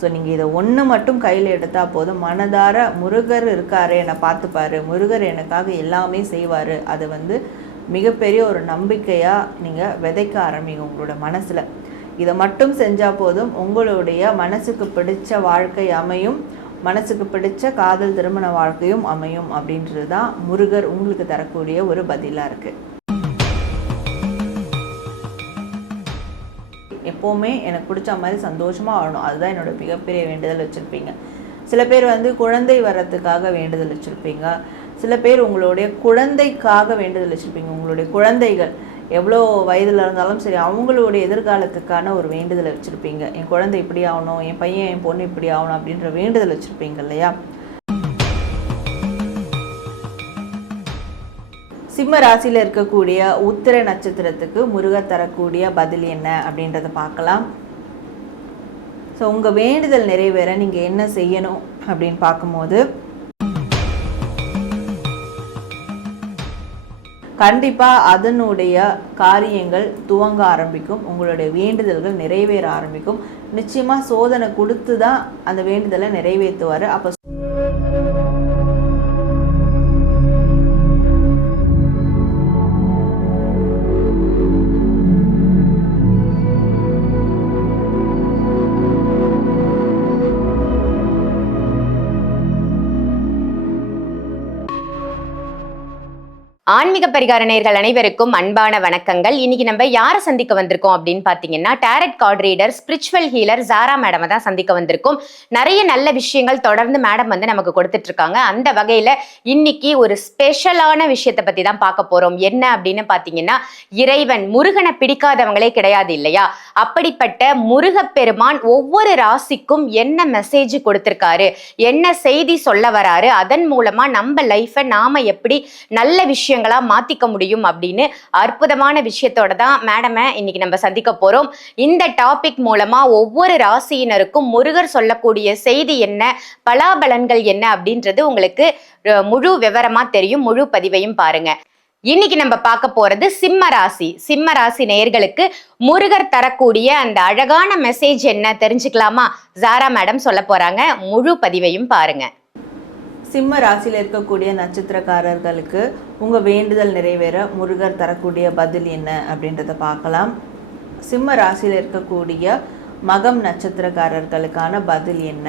So நீங்கள் இதை ஒன்று மட்டும் கையில் எடுத்தால் போதும், மனதார முருகர் இருக்காரு, என்னை பார்த்துப்பாரு, முருகர் எனக்காக எல்லாமே செய்வார், அது வந்து மிகப்பெரிய ஒரு நம்பிக்கையாக நீங்கள் விதைக்க ஆரம்பிங்க உங்களோட மனசில். இதை மட்டும் செஞ்சால் போதும், உங்களுடைய மனசுக்கு பிடிச்ச வாழ்க்கை அமையும், மனசுக்கு பிடிச்ச காதல் திருமண வாழ்க்கையும் அமையும் அப்படின்றது தான் முருகர் உங்களுக்கு தரக்கூடிய ஒரு பதிலாக இருக்குது. எப்போவுமே எனக்கு பிடிச்ச மாதிரி சந்தோஷமாக வாழணும், அதுதான் என்னோட மிகப்பெரிய வேண்டுதல் வச்சுருப்பீங்க. சில பேர் வந்து குழந்தை வர்றதுக்காக வேண்டுதல் வச்சுருப்பீங்க, சில பேர் உங்களுடைய குழந்தைக்காக வேண்டுதல் வச்சுருப்பீங்க. உங்களுடைய குழந்தைகள் எவ்வளோ வயதில் இருந்தாலும் சரி, அவங்களுடைய எதிர்காலத்துக்கான ஒரு வேண்டுதலை வச்சுருப்பீங்க. என் குழந்தை இப்படி ஆகணும், என் பையன் என் பொண்ணு இப்படி ஆகணும் அப்படின்ற வேண்டுதல் வச்சுருப்பீங்க இல்லையா? சிம்ம ராசியில் இருக்கக்கூடிய உத்திர நட்சத்திரத்துக்கு முருகர் தரக்கூடிய பதில் என்ன அப்படின்றத பார்க்கலாம். ஸோ உங்கள் வேண்டுதல் நிறைவேற நீங்கள் என்ன செய்யணும் அப்படின்னு பார்க்கும்போது, கண்டிப்பாக அதனுடைய காரியங்கள் துவங்க ஆரம்பிக்கும், உங்களுடைய வேண்டுதல்கள் நிறைவேற ஆரம்பிக்கும். நிச்சயமாக சோதனை கொடுத்து தான் அந்த வேண்டுதலை நிறைவேற்றுவார். அப்போ ஆன்மீக பரிகார நேயர்கள் அனைவருக்கும் அன்பான வணக்கங்கள். இன்னைக்கு நம்ம யாரை சந்திக்க வந்திருக்கோம் அப்படின்னு பாத்தீங்கன்னா, tarot card reader, spiritual healer Zara madam தான் சந்திக்க வந்திருக்கோம். நிறைய நல்ல விஷயங்கள் தொடர்ந்து மேடம் வந்து நமக்கு கொடுத்துட்டு இருக்காங்க. அந்த வகையில இன்னைக்கு ஒரு ஸ்பெஷலான விஷயத்தை பத்தி தான் பார்க்க போறோம். என்ன அப்படின்னு பாத்தீங்கன்னா, இறைவன் முருகனை பிடிக்காதவங்களே கிடையாது இல்லையா? அப்படிப்பட்ட முருகப்பெருமான் ஒவ்வொரு ராசிக்கும் என்ன மெசேஜ் கொடுத்திருக்காரு, என்ன செய்தி சொல்ல வராரு, அதன் மூலமா நம்ம லைஃபை நாம எப்படி நல்ல விஷயம் மாத்திக்க முடியும் அப்படின்னு அற்புதமான விஷயத்தோட தான் மேடமை இன்னைக்கு நம்ம சந்திக்க போறோம். இந்த டாபிக் மூலமா ஒவ்வொரு ராசியினருக்கும் முருகர் சொல்லக்கூடிய செய்தி என்ன, பலாபலன்கள் என்ன அப்படின்றது உங்களுக்கு முழு விவரமா தெரியும். முழு பதிவையும் பாருங்க. இன்னைக்கு நம்ம பார்க்க போறது சிம்ம ராசி. சிம்ம ராசி நேயர்களுக்கு முருகர் தரக்கூடிய அந்த அழகான மெசேஜ் என்ன தெரிஞ்சுக்கலாமா? ஜாரா மேடம் சொல்ல போறாங்க. முழு பதிவையும் பாருங்க. சிம்ம ராசியில் இருக்கக்கூடிய நட்சத்திரக்காரர்களுக்கு உங்கள் வேண்டுதல் நிறைவேற முருகர் தரக்கூடிய பதில் என்ன அப்படின்றத பார்க்கலாம். சிம்ம ராசியில் இருக்கக்கூடிய மகம் நட்சத்திரக்காரர்களுக்கான பதில் என்ன?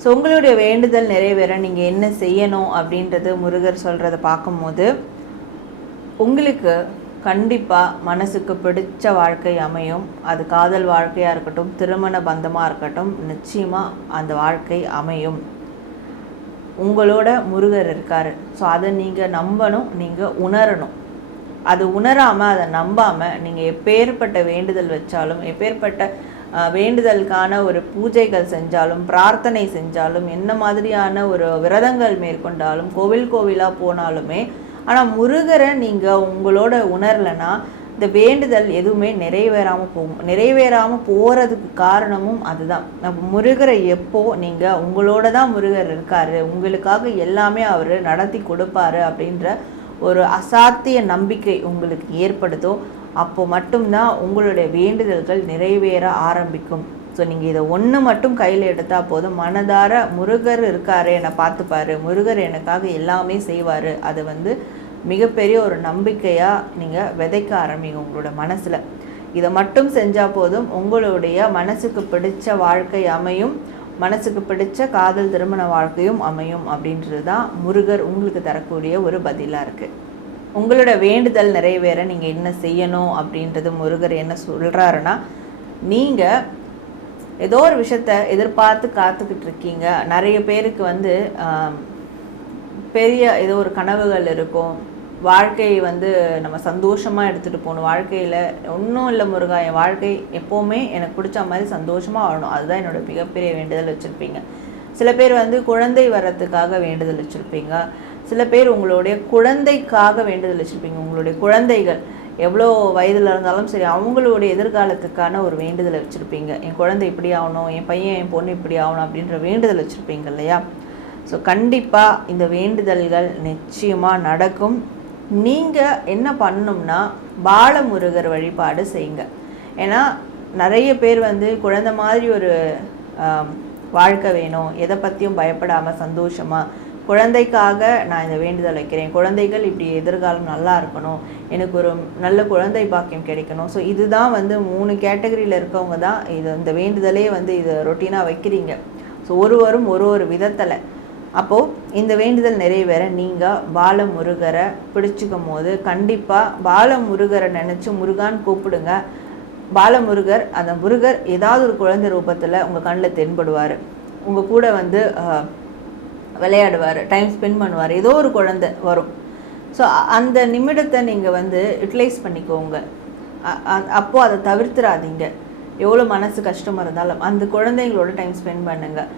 ஸோ உங்களுடைய வேண்டுதல் நிறைவேற நீங்கள் என்ன செய்யணும் அப்படின்றது முருகர் சொல்கிறத பார்க்கும்போது, உங்களுக்கு கண்டிப்பாக மனசுக்கு பிடிச்ச வாழ்க்கை அமையும். அது காதல் வாழ்க்கையாக இருக்கட்டும், திருமண பந்தமாக இருக்கட்டும், நிச்சயமாக அந்த வாழ்க்கை அமையும். உங்களோட முருகர் இருக்கார். ஸோ அதை நீங்கள் நம்பணும், நீங்கள் உணரணும். அது உணராமல், அதை நம்பாமல் நீங்கள் எப்பேற்பட்ட வேண்டுதல் வச்சாலும், எப்பேற்பட்ட வேண்டுதலுக்கான ஒரு பூஜைகள் செஞ்சாலும், பிரார்த்தனை செஞ்சாலும், என்ன மாதிரியான ஒரு விரதங்கள் மேற்கொண்டாலும், கோவிலாக போனாலுமே, ஆனால் முருகரை நீங்கள் உங்களோட உணரலைன்னா இந்த வேண்டுதல் எதுவுமே நிறைவேறாமல் போகும். நிறைவேறாமல் போகிறதுக்கு காரணமும் அதுதான். நம்ம முருகரை எப்போ நீங்கள் உங்களோட தான் முருகர் இருக்கார், உங்களுக்காக எல்லாமே அவர் நடத்தி கொடுப்பாரு அப்படின்ற ஒரு அசாத்திய நம்பிக்கை உங்களுக்கு ஏற்படுதோ, அப்போ மட்டும்தான் உங்களுடைய வேண்டுதல்கள் நிறைவேற ஆரம்பிக்கும். ஸோ நீங்கள் இதை ஒன்று மட்டும் கையில் எடுத்தால் போதும், மனதார முருகர் இருக்காரு, என்னை பார்த்துப்பாரு, முருகர் எனக்காக எல்லாமே செய்வார், அது வந்து மிகப்பெரிய ஒரு நம்பிக்கையாக நீங்கள் விதைக்க ஆரம்பிங்க உங்களோட மனசில். இதை மட்டும் செஞ்சால் போதும், உங்களுடைய மனசுக்கு பிடிச்ச வாழ்க்கை அமையும், மனசுக்கு பிடிச்ச காதல் திருமண வாழ்க்கையும் அமையும் அப்படின்றது தான் முருகர் உங்களுக்கு தரக்கூடிய ஒரு பதிலாக இருக்குது. உங்களோட வேண்டுதல் நிறைவேற நீங்கள் என்ன செய்யணும் அப்படின்றது முருகர் என்ன சொல்கிறாருன்னா, நீங்கள் ஏதோ ஒரு விஷயத்த எதிர்பார்த்து காத்துக்கிட்டு இருக்கீங்க. நிறைய பேருக்கு வந்து பெரிய ஏதோ ஒரு கனவுகள் இருக்கும். வாழ்க்கையை வந்து நம்ம சந்தோஷமாக எடுத்துகிட்டு போகணும். வாழ்க்கையில் ஒன்றும் இல்லை முருகா, என் வாழ்க்கை எப்போவுமே எனக்கு பிடிச்ச மாதிரி சந்தோஷமாக வாழணும், அதுதான் என்னோடய மிகப்பெரிய வேண்டுதல் வச்சுருப்பீங்க. சில பேர் வந்து குழந்தை வர்றதுக்காக வேண்டுதல் வச்சுருப்பீங்க, சில பேர் உங்களுடைய குழந்தைக்காக வேண்டுதல் வச்சுருப்பீங்க. உங்களுடைய குழந்தைகள் எவ்வளோ வயதில் இருந்தாலும் சரி, அவங்களுடைய எதிர்காலத்துக்கான ஒரு வேண்டுதலை வச்சுருப்பீங்க. என் குழந்தை இப்படி ஆகணும், என் பையன் என் பொண்ணு இப்படி ஆகணும் அப்படின்ற வேண்டுதல் வச்சுருப்பீங்க இல்லையா? ஸோ கண்டிப்பாக இந்த வேண்டுதல்கள் நிச்சயமாக நடக்கும். நீங்கள் என்ன பண்ணணும்னா, பாலமுருகர் வழிபாடு செய்யுங்க. ஏன்னா நிறைய பேர் வந்து குழந்தை மாதிரி ஒரு வாழ்க்கை வேணும், எதை பற்றியும் பயப்படாமல் சந்தோஷமாக குழந்தைக்காக நான் இந்த வேண்டுதல் வைக்கிறேன், குழந்தைகள் இப்படி எதிர்காலம் நல்லா இருக்கணும், எனக்கு ஒரு நல்ல குழந்தை பாக்கியம் கிடைக்கணும். ஸோ இதுதான் வந்து 3 கேட்டகரியில் இருக்கவங்க தான் இந்த வேண்டுதலே வந்து இதை ரொட்டீனாக வைக்கிறீங்க. ஸோ ஒருவரும் ஒரு விதத்தில். அப்போது இந்த வேண்டுதல் நிறைவேற நீங்கள் பாலமுருகரை பிடிச்சிக்கும் போது கண்டிப்பாக பாலமுருகரை நினச்சி முருகான்னு கூப்பிடுங்க. பாலமுருகர், அந்த முருகர் ஏதாவது ஒரு குழந்தை ரூபத்தில் உங்கள் கண்ணில் தென்படுவார், உங்கள் கூட வந்து விளையாடுவார், டைம் ஸ்பெண்ட் பண்ணுவார், ஏதோ ஒரு குழந்தை வரும். ஸோ அந்த நிமிடத்தை நீங்கள் வந்து யூட்டிலைஸ் பண்ணிக்கோங்க. அப்போது அதை தவிர்த்துறாதீங்க. எவ்வளோ மனசு கஷ்டமாக இருந்தாலும் அந்த குழந்தைங்களோட டைம் ஸ்பெண்ட் பண்ணுங்கள்.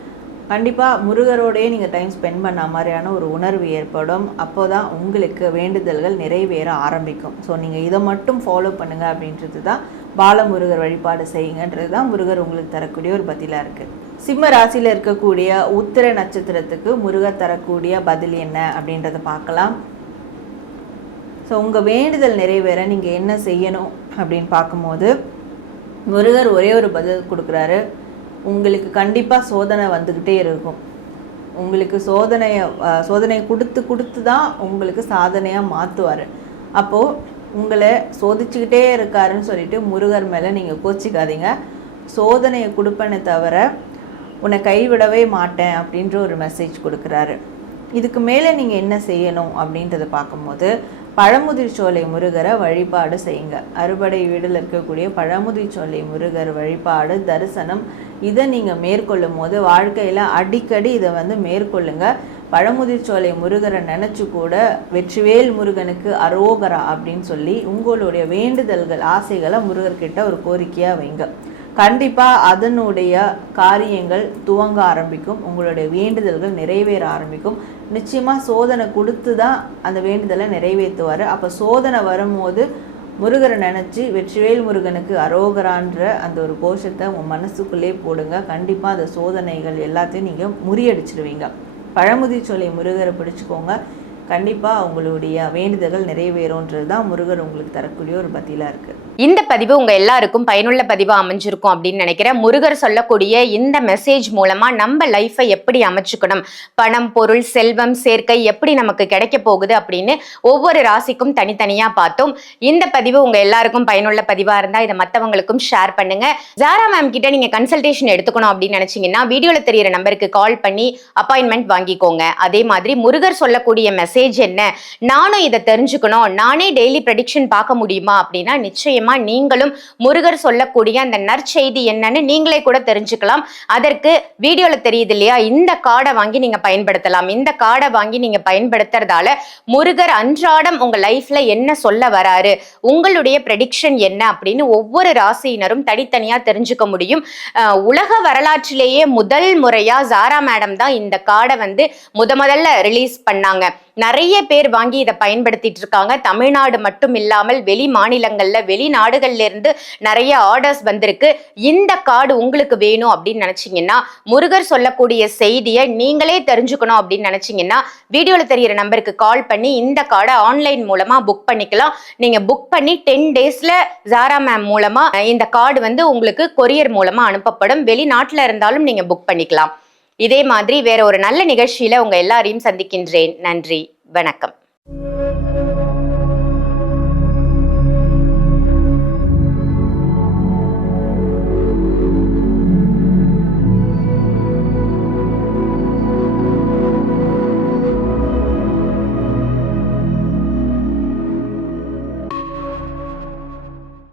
கண்டிப்பாக முருகரோடையே நீங்கள் டைம் ஸ்பெண்ட் பண்ண மாதிரியான ஒரு உணர்வு ஏற்படும். அப்போ தான் உங்களுக்கு வேண்டுதல்கள் நிறைவேற ஆரம்பிக்கும். ஸோ நீங்கள் இதை மட்டும் ஃபாலோ பண்ணுங்கள் அப்படின்றது தான் பாலமுருகர் வழிபாடு செய்யுங்கன்றது தான் முருகர் உங்களுக்கு தரக்கூடிய ஒரு பதிலாக இருக்குது. சிம்ம ராசியில் இருக்கக்கூடிய உத்திர நட்சத்திரத்துக்கு முருகர் தரக்கூடிய பதில் என்ன அப்படின்றத பார்க்கலாம். ஸோ உங்கள் வேண்டுதல் நிறைவேற நீங்கள் என்ன செய்யணும் அப்படின்னு பார்க்கும்போது முருகர் ஒரே ஒரு பதில் கொடுக்குறாரு. உங்களுக்கு கண்டிப்பாக சோதனை வந்துக்கிட்டே இருக்கும். உங்களுக்கு சோதனையை கொடுத்து தான் உங்களுக்கு சாதனையாக மாற்றுவார். அப்போது உங்களை சோதிச்சுக்கிட்டே இருக்காருன்னு சொல்லிட்டு முருகர் மேலே நீங்கள் கோச்சிக்காதீங்க. சோதனையை கொடுப்பேனே தவிர உன்னை கைவிடவே மாட்டேன் அப்படின்ற ஒரு மெசேஜ் கொடுக்குறாரு. இதுக்கு மேலே நீங்கள் என்ன செய்யணும் அப்படின்றத பார்க்கும்போது பழமுதிர்ச்சோலை முருகரை வழிபாடு செய்யுங்க. அறுபடை வீடில் இருக்கக்கூடிய பழமுதிர்ச்சோலை முருகர் வழிபாடு தரிசனம் இதை நீங்கள் மேற்கொள்ளும் போது வாழ்க்கையில் அடிக்கடி இதை வந்து மேற்கொள்ளுங்க. பழமுதிர்ச்சோலை முருகரை நினச்சி கூட வெற்றிவேல் முருகனுக்கு அரோகரா அப்படின்னு சொல்லி உங்களுடைய வேண்டுதல்கள் ஆசைகளை முருகர்கிட்ட ஒரு கோரிக்கையாக வைங்க. கண்டிப்பாக அதனுடைய காரியங்கள் துவங்க ஆரம்பிக்கும், உங்களுடைய வேண்டுதல்கள் நிறைவேற ஆரம்பிக்கும். நிச்சயமாக சோதனை கொடுத்து தான் அந்த வேண்டுதலை நிறைவேற்றுவார். அப்போ சோதனை வரும்போது முருகரை நினச்சி வெற்றிவேல் முருகனுக்கு அரோகரான்ற அந்த ஒரு கோஷத்தை உங்கள் மனசுக்குள்ளே போடுங்க. கண்டிப்பாக அந்த சோதனைகள் எல்லாத்தையும் நீங்கள் முறியடிச்சிடுவீங்க. பழமுதிர்ச்சோலை முருகரை பிடிச்சிக்கோங்க. கண்டிப்பாக உங்களுடைய வேண்டுதல்கள் நிறைவேறும்ன்றது தான் முருகர் உங்களுக்கு தரக்கூடிய ஒரு பதிலாக இருக்குது. இந்த பதிவு உங்க எல்லாருக்கும் பயனுள்ள பதிவா அமைஞ்சிருக்கும் அப்படின்னு நினைக்கிறேன். முருகர் சொல்லக்கூடிய இந்த மெசேஜ் மூலமா நம்ம லைஃபை எப்படி அமைச்சுக்கணும், பணம் பொருள் செல்வம் சேர்க்கை எப்படி நமக்கு கிடைக்க போகுது அப்படின்னு ஒவ்வொரு ராசிக்கும் தனித்தனியா பார்த்தோம். இந்த பதிவு உங்க எல்லாருக்கும் பயனுள்ள பதிவா இருந்தா இதை மற்றவங்களுக்கும் ஷேர் பண்ணுங்க. ஜாரா மேம் கிட்ட நீங்க கன்சல்டேஷன் எடுத்துக்கணும் அப்படின்னு நினைச்சீங்கன்னா வீடியோல தெரியிற நம்பருக்கு கால் பண்ணி அப்பாயின்மெண்ட் வாங்கிக்கோங்க. அதே மாதிரி முருகர் சொல்லக்கூடிய மெசேஜ் என்ன, நானும் இதை தெரிஞ்சுக்கணும், நானே டெய்லி ப்ரெடிக்ஷன் பார்க்க முடியுமா அப்படின்னா நிச்சயமா நீங்களும் முருகர் சொல்லக்கூடிய அந்த நற்செய்தி என்னன்னு நீங்களே கூட தெரிஞ்சுக்கலாம். அதற்கு வீடியோல தெரியுது இல்லையா, இந்த கார்டை வாங்கி நீங்க பயன்படுத்தலாம். இந்த கார்டை வாங்கி நீங்க பயன்படுத்துறதால முருகர் அன்றாடம் உங்க லைஃப்ல என்ன சொல்ல வராரு, உங்களுடைய ப்ரெடிக்ஷன் என்ன அப்படின்னு ஒவ்வொரு ராசியினரும் தனித்தனியா தெரிஞ்சுக்க முடியும். உலக வரலாற்றிலேயே முதல் முறையா ஜாரா மேடம் தான் இந்த கார்டை வந்து முதல்ல ரிலீஸ் பண்ணாங்க. நிறைய பேர் வாங்கி இதை பயன்படுத்திட்டு இருக்காங்க. தமிழ்நாடு மட்டும் இல்லாமல் வெளி மாநிலங்கள்ல வெளிநாடுகள்ல இருந்து நிறைய ஆர்டர்ஸ் வந்திருக்கு. இந்த கார்டு உங்களுக்கு வேணும் அப்படின்னு நினைச்சீங்கன்னா முருகர் சொல்லக்கூடிய செய்தியை நீங்களே தெரிஞ்சுக்கணும் அப்படின்னு நினைச்சீங்கன்னா வீடியோல தெரியிற நம்பருக்கு கால் பண்ணி இந்த கார்டை ஆன்லைன் மூலமா புக் பண்ணிக்கலாம். நீங்க புக் பண்ணி 10 டேஸ்ல ஜாரா மேம் மூலமா இந்த கார்டு வந்து உங்களுக்கு கொரியர் மூலமா அனுப்பப்படும். வெளிநாட்டுல இருந்தாலும் நீங்க புக் பண்ணிக்கலாம். இதே மாதிரி வேற ஒரு நல்ல நிகழ்ச்சியில உங்க எல்லாரையும் சந்திக்கின்றேன். நன்றி, வணக்கம்.